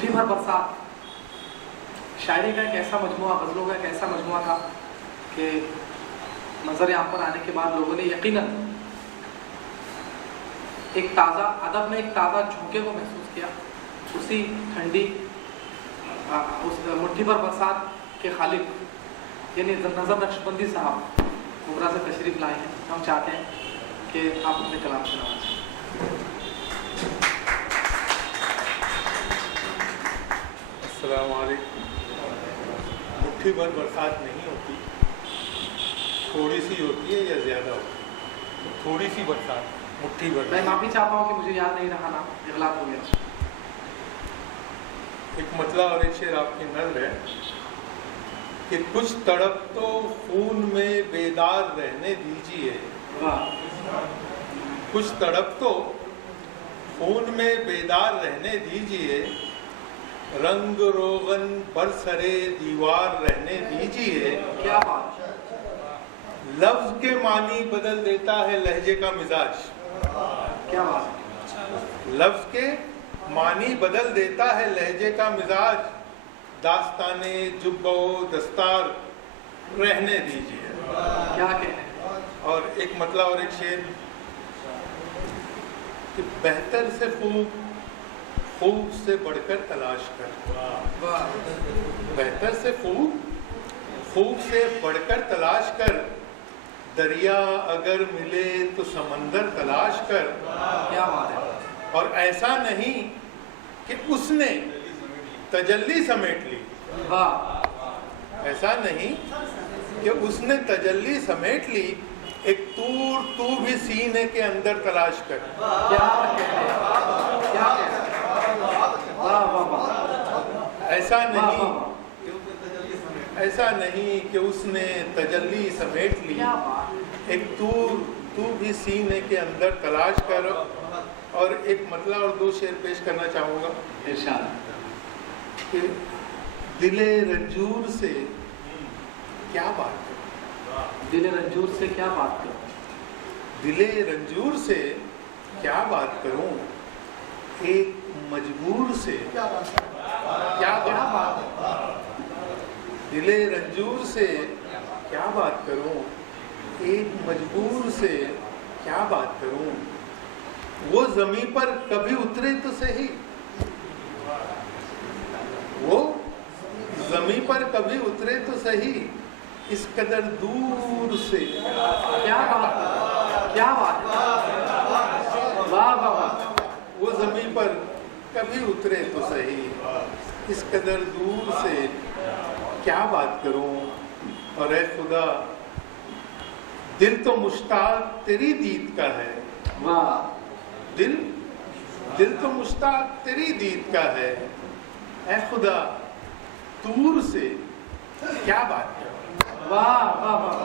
मुट्ठी भर बरसात शायरी का एक ऐसा मजमुआ, गज़लों का एक ऐसा मजमुआ था कि नज़र यहाँ पर आने के बाद लोगों ने यकीनन एक ताज़ा अदब में एक ताज़ा झोंके को महसूस किया। उसी ठंडी उस मुट्ठी भर बरसात के खालिक यानी नज़र नक्शबंदी साहब उमरा से तशरीफ़ लाए हैं। हम चाहते हैं कि आप अपने कलाम सुनाएं। अस्सलाम वालेकुम। मुट्ठी भर बरसात नहीं होती, थोड़ी सी होती है या ज़्यादा होती है। थोड़ी सी बरसात, मुट्ठी भर। मैं माफ़ी चाहता हूँ कि मुझे याद नहीं रहा नाम, इग़लात हो गया। एक मतला और एक शेर आपकी नज़र है कि कुछ तड़प तो खून में बेदार रहने दीजिए। कुछ तड़प तो खून में बेदार रहने दीजिए, रंग रोगन बरसरे दीवार रहने दीजिए। क्या बात, लफ्ज के मानी बदल देता है लहजे का मिजाज। क्या बात। लफ्ज के मानी बदल देता है लहजे का मिजाज, दास्ताने जुब्बो दस्तार रहने दीजिए। क्या कहने। और एक मतला और एक शेर कि बेहतर से खूब, खूब से बढ़कर तलाश कर। बेहतर से खूब, खूब से बढ़कर तलाश कर, दरिया अगर मिले तो समंदर तलाश कर। क्या बात है। और ऐसा नहीं कि उसने तजल्ली समेट ली। ऐसा नहीं कि उसने तजल्ली समेट ली, एक तूर तू भी सीने के अंदर तलाश कर। क्या कहने, क्या कहने। वाह वाह वाह। ऐसा नहीं, ऐसा नहीं कि उसने तजल्ली समेट ली, एक तूर तू भी सीने के अंदर तलाश कर। और एक मतला और दो शेर पेश करना चाहूँगा। इरशाद कि दिले रंजूर से क्या बात करूं। दिल रंजूर से क्या बात करूं। दिले रंजूर से क्या बात करूं, एक मजबूर से क्या बात करूं। दिले रंजूर से क्या बात करूं, एक मजबूर से क्या बात करूं। वो ज़मीं पर कभी उतरे तो सही, वो ज़मीं पर कभी उतरे तो सही, इस कदर दूर से। क्या बात है, क्या बात है। वाह वाह वाह। वो ज़मीं पर कभी उतरे तो सही, इस कदर दूर से क्या बात करूं। और ऐ खुदा, दिल तो मुश्ताक तेरी दीद का है। वाह। दिल तो मुश्ताक तेरी दीद का है, ऐ खुदा दूर से क्या बात करूं। वाह वाह वाह।